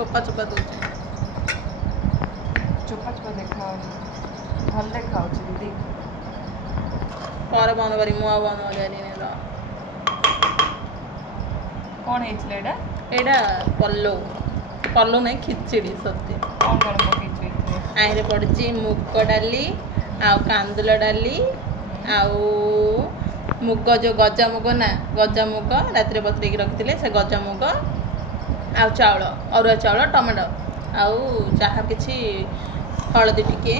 ଚୋପା ଚୋପା ଦଉଛି। ଚୋପା ଚୋପା ଦେଖାଯାଉନି, ଭଲ ଦେଖାଯାଉଛି ଦିଦି। ପରେ ବନ୍ଦ କରି ମୁଁ ଆଉ ବନ୍ଦ କରିପାରିନି ତ। କ'ଣ ହେଇଥିଲା ଏଇଟା? ଏଇଟା ପଲଉ ନାହିଁ ଖିଚୁଡ଼ି ସତେ। କ'ଣ କ'ଣ ପକେଇଛୁ ଏଥିରେ? ଆହିଁରେ ପଡ଼ିଛି ମୁଗ ଡାଲି ଆଉ କାନ୍ଦୁଲ ଡାଲି ଆଉ ମୁଗ ଯେଉଁ ଗଜାମୁଗ ନା ଗଜାମୁଗ ରାତିରେ ବତୁରେଇକି ରଖିଥିଲେ ସେ ଗଜାମୁଗ ଆଉ ଚାଉଳ ଅରୁଆ ଚାଉଳ ଟମାଟୋ ଆଉ ଯାହା କିଛି ହଳଦୀ ଟିକେ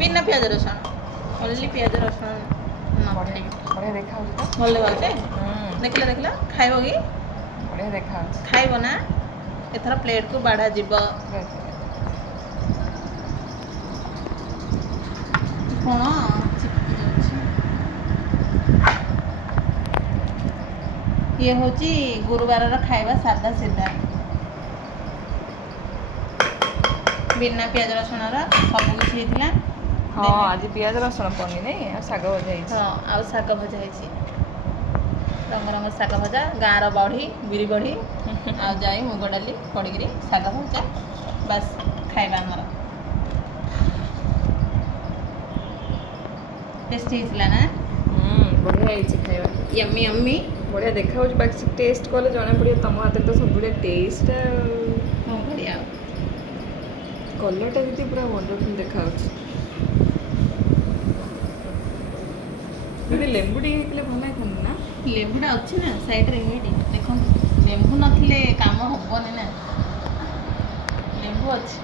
ବିନା ପିଆଜ ରସୁଣ ଓନ୍ଲି ପିଆଜ ରସୁଣ ନଥାଏ। ବଢ଼ିଆ ଦେଖାଯାଉଛି ତ। ଭଲ ଲାଗୁଛି। ଦେଖିଲ ଖାଇବ କି? ବଢ଼ିଆ ଦେଖାଯାଉଛି। ଖାଇବ ନା? ଏଥର ପ୍ଲେଟ୍କୁ ବାଢ଼ା ଯିବ। କ'ଣ ଇଏ ହେଉଛି ଗୁରୁବାରର ଖାଇବା ସାଧା ସିଧା ବିନା ପିଆଜ ରସୁଣର ସବୁ କିଛି ହେଇଥିଲା। ହଁ ଆଜି ପିଆଜ ରସୁଣ ପନି ନାଇଁ, ଆଉ ଶାଗ ଭଜା ହେଇଛି। ହଁ ଆଉ ଶାଗ ଭଜା ହେଇଛି, ରଙ୍ଗ ରଙ୍ଗ ଶାଗ ଭଜା, ଗାଁର ବଢ଼ି ବିରି ବଢ଼ି ଆଉ ଯାଇ ମୁଗ ଡାଲି ପଡ଼ିକିରି ଶାଗ ଭଜା, ବାସ୍ ଖାଇବା ଆମର। ଟେଷ୍ଟି ହେଇଥିଲା ନା? ବଢ଼ିଆ ହେଇଛି ଖାଇବା। Yummy yummy. ବଢ଼ିଆ ଦେଖାଯାଉଛି, ବାକି ଟେଷ୍ଟ କଲେ ଜଣାପଡ଼ିବ। ତମ ହାତରେ ତ ସବୁବେଳେ ଟେଷ୍ଟ। କ'ଣ କରିବା ଆଉ। କଲର୍ଟା ଯଦି ପୁରା ୱଣ୍ଡରଫୁଲ୍ ଦେଖାଯାଉଛି। ଯଦି ଲେମ୍ବୁ ଟିକେ ହେଇଥିଲେ ଭଲ ହେଇଥାନ୍ତା ନା? ଲେମ୍ବୁଟା ଅଛି ନା ସାଇଡ଼୍ରେ ଏଇଠି ଦେଖନ୍ତୁ, ଲେମ୍ବୁ ନଥିଲେ କାମ ହବନି ନା, ଲେମ୍ବୁ ଅଛି।